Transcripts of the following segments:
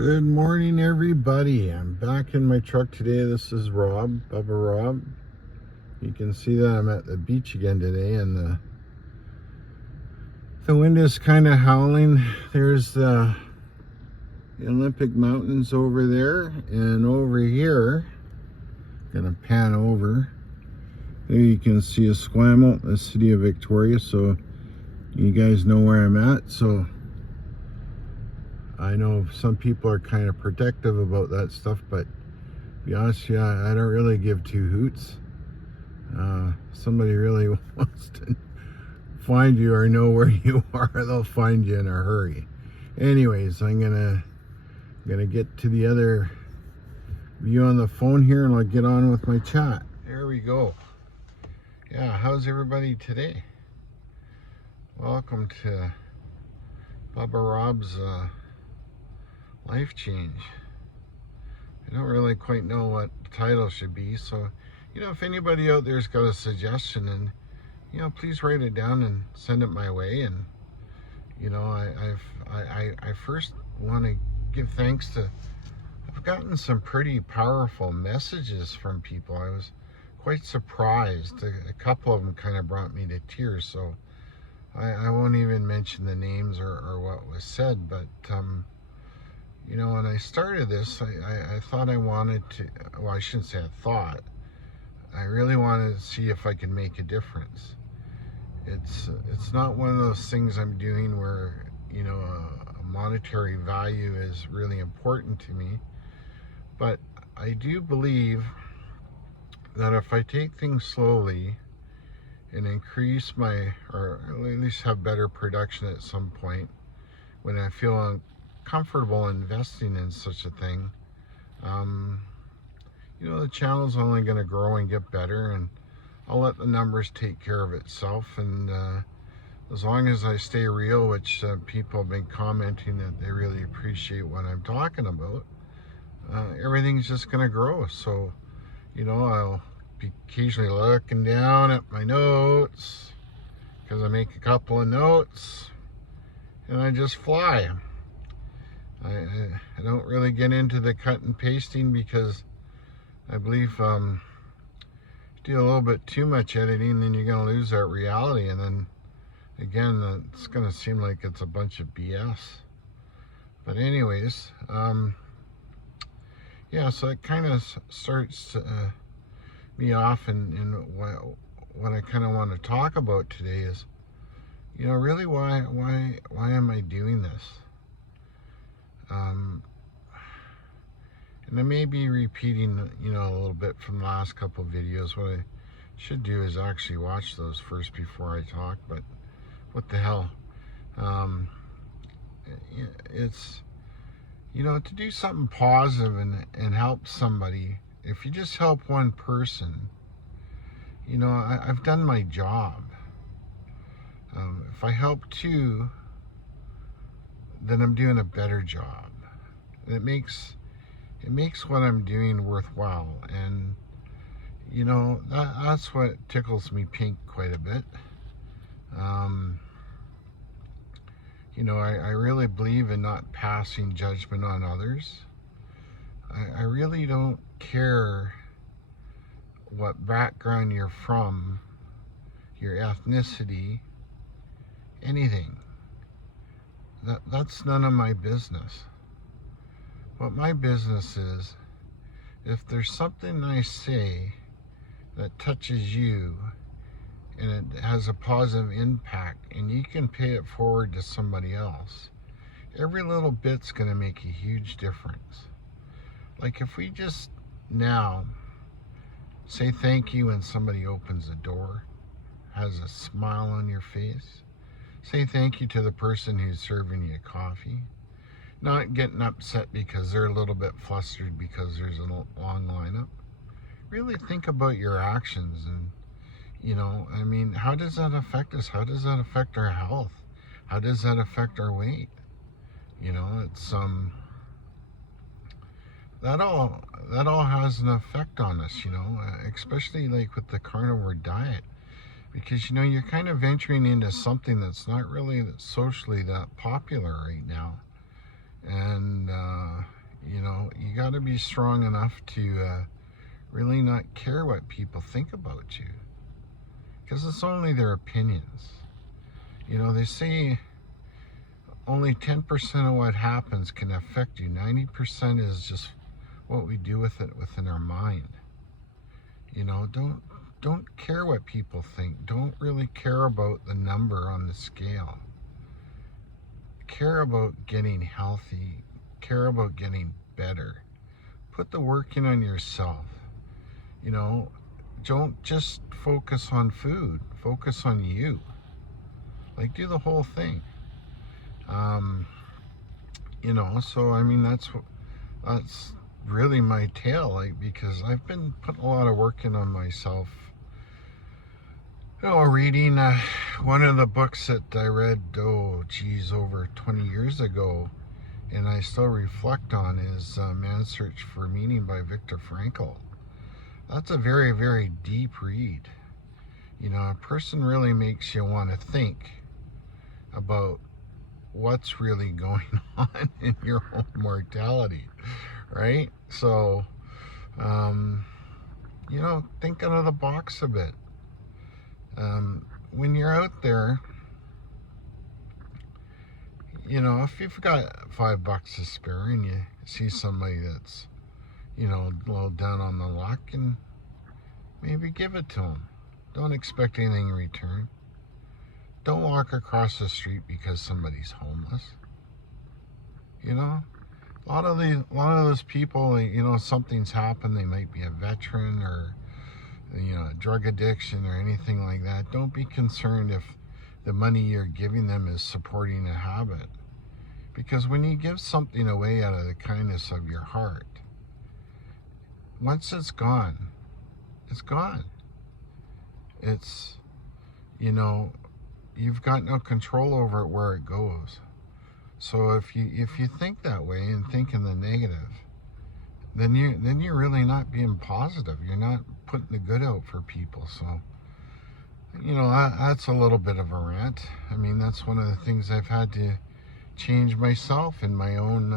Good morning, everybody. I'm back in my truck today. This is Rob, Bubba Rob. You can see that I'm at the beach again today, and the wind is kind of howling. There's the Olympic Mountains over there, and over here, gonna pan over. There you can see Esquimalt, the city of Victoria, so you guys know where I'm at. So I know some people are kind of protective about that stuff, but to be honest, yeah, I don't really give two hoots. Somebody really wants to find you or know where you are, they'll find you in a hurry. Anyways, I'm gonna get to the other view on the phone here, and I'll get on with my chat. There we go. Yeah, how's everybody today? Welcome to Bubba Rob's life change. I don't really quite know what the title should be, so if anybody out there's got a suggestion, and please write it down and send it my way. And I first want to give thanks to, I've gotten some pretty powerful messages from people. I was quite surprised. A couple of them kind of brought me to tears, so I won't even mention the names or what was said, but when I started this, I thought I wanted to, well, I shouldn't say I thought, I really wanted to see if I could make a difference. It's not one of those things I'm doing where, a monetary value is really important to me, but I do believe that if I take things slowly and increase or at least have better production at some point, when I feel comfortable investing in such a thing, the channel's only going to grow and get better, and I'll let the numbers take care of itself. And as long as I stay real, which people have been commenting that they really appreciate what I'm talking about, everything's just going to grow. So, I'll be occasionally looking down at my notes, because I make a couple of notes and I just fly. I don't really get into the cut and pasting, because I believe if you do a little bit too much editing, then you're going to lose that reality, and then again, it's going to seem like it's a bunch of BS. But anyways, yeah, so it kind of starts me off, and what I kind of want to talk about today is, really why am I doing this? And I may be repeating, a little bit from the last couple of videos. What I should do is actually watch those first before I talk, but what the hell? It's, to do something positive and help somebody. If you just help one person, I've done my job. If I help two, then I'm doing a better job. And it makes what I'm doing worthwhile. And that's what tickles me pink quite a bit. I really believe in not passing judgment on others. I really don't care what background you're from, your ethnicity, anything. That's none of my business. What my business is, if there's something I say that touches you and it has a positive impact, and you can pay it forward to somebody else, every little bit's going to make a huge difference. Like if we just now say thank you when somebody opens a door, has a smile on your face. Say thank you to the person who's serving you coffee. Not getting upset because they're a little bit flustered because there's a long lineup. Really think about your actions, and how does that affect us? How does that affect our health? How does that affect our weight? It's that all has an effect on us, especially like with the carnivore diet, because you're kind of venturing into something that's not really socially that popular right now. And, you got to be strong enough to really not care what people think about you. Because it's only their opinions. They say only 10% of what happens can affect you. 90% is just what we do with it within our mind. Don't care what people think. Don't really care about the number on the scale. Care about getting healthy. Care about getting better. Put the work in on yourself. Don't just focus on food. Focus on you. Like, do the whole thing. So I mean, that's really my tale, like, because I've been putting a lot of work in on myself. Reading one of the books that I read, over 20 years ago, and I still reflect on, is Man's Search for Meaning by Viktor Frankl. That's a very, very deep read. A person really makes you want to think about what's really going on in your own mortality, right? So, think out of the box a bit. When you're out there, if you've got $5 to spare and you see somebody that's, a little down on the luck, and maybe give it to them. Don't expect anything in return. Don't walk across the street because somebody's homeless. A lot of those people, something's happened. They might be a veteran or, drug addiction or anything like that. Don't be concerned if the money you're giving them is supporting a habit. Because when you give something away out of the kindness of your heart, once it's gone, it's gone. It's, you've got no control over it where it goes. So if you think that way and think in the negative, then you're really not being positive. You're not putting the good out for people. So, that's a little bit of a rant. I mean, that's one of the things I've had to change myself in my own,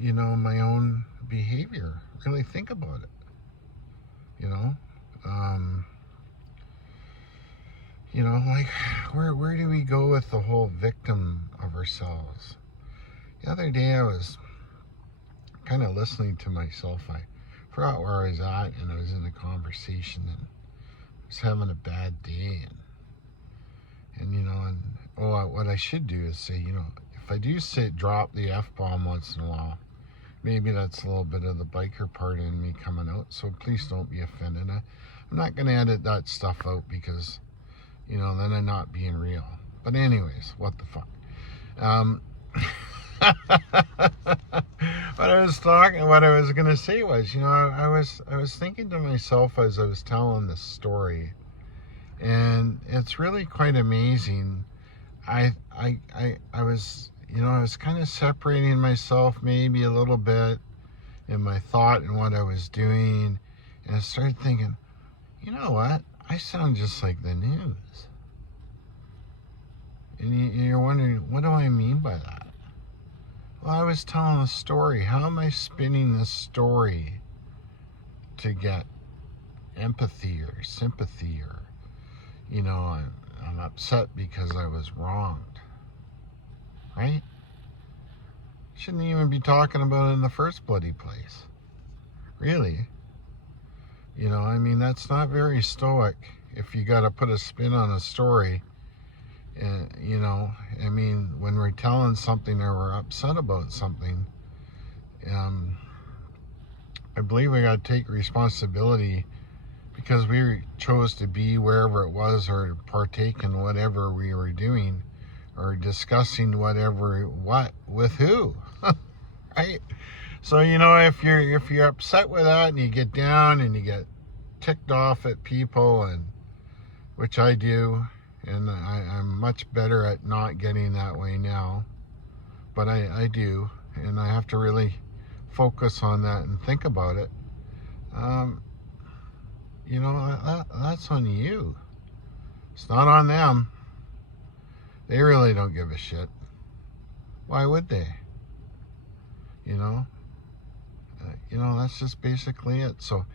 my own behavior. Really think about it. Like, where do we go with the whole victim of ourselves? The other day I was kind of listening to myself. I forgot where I was at, and I was in a conversation, and I was having a bad day, what I should do is say, if I do drop the F-bomb once in a while, maybe that's a little bit of the biker part in me coming out, so please don't be offended. I'm not going to edit that stuff out because, then I'm not being real. But anyways, what the fuck. What I was going to say was, I was thinking to myself as I was telling this story, and it's really quite amazing. I was, I was kind of separating myself maybe a little bit in my thought and what I was doing, and I started thinking, you know what? I sound just like the news. And you're wondering, what do I mean by that? Well, I was telling a story. How am I spinning this story to get empathy or sympathy, or, I'm upset because I was wronged, right? Shouldn't even be talking about it in the first bloody place. Really. That's not very stoic if you got to put a spin on a story. And, when we're telling something or we're upset about something, I believe we got to take responsibility because we chose to be wherever it was or partake in whatever we were doing or discussing what with who, right? So, if you're upset with that and you get down and you get ticked off at people, and which I do, and I'm much better at not getting that way now, but I do, and I have to really focus on that and think about it. That's on you. It's not on them. They really don't give a shit. Why would they? You know? That's just basically it. So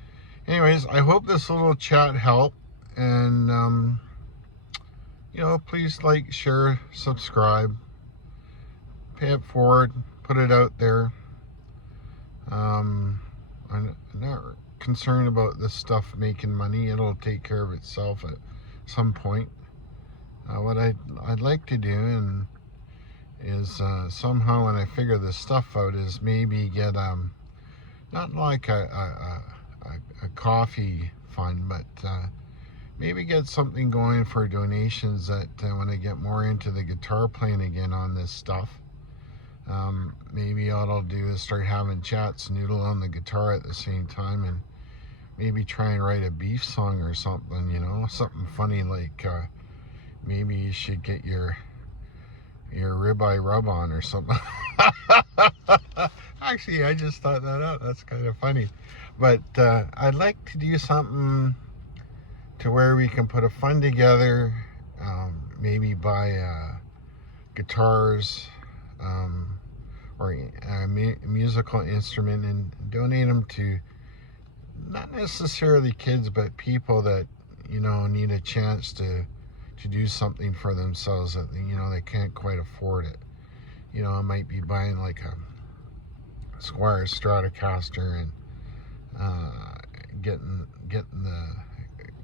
anyways, I hope this little chat helped. And, please like, share, subscribe, pay it forward, put it out there. I'm not concerned about this stuff making money. It'll take care of itself at some point. What I'd like to do is somehow when I figure this stuff out is maybe get not like a coffee fund, but maybe get something going for donations that when I get more into the guitar playing again on this stuff, maybe all I'll do is start having chats, noodle on the guitar at the same time, and maybe try and write a beef song or something, something funny like maybe you should get your ribeye rub on or something. Actually, I just thought that out. That's kind of funny. But I'd like to do something to where we can put a fund together, maybe buy guitars or a musical instrument and donate them to not necessarily kids, but people that, need a chance to do something for themselves that, they can't quite afford it. I might be buying like a Squire Stratocaster and getting the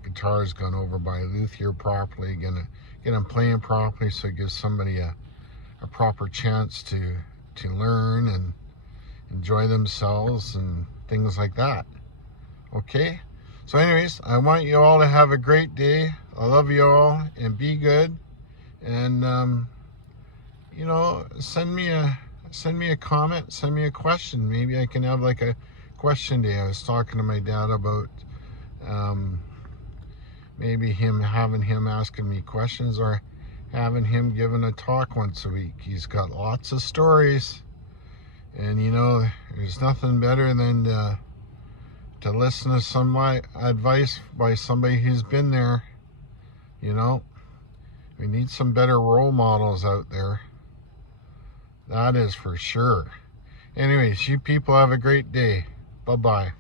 guitars gone over by a luthier properly, gonna get them playing properly so it gives somebody a proper chance to learn and enjoy themselves and things like that. Okay, so anyways, I want you all to have a great day. I love you all, and be good. And send me a comment, send me a question. Maybe I can have like a question day. I was talking to my dad about maybe having him asking me questions, or having him giving a talk once a week. He's got lots of stories, and there's nothing better than to listen to some advice by somebody who's been there. We need some better role models out there. That is for sure. Anyways, you people have a great day. Bye-bye.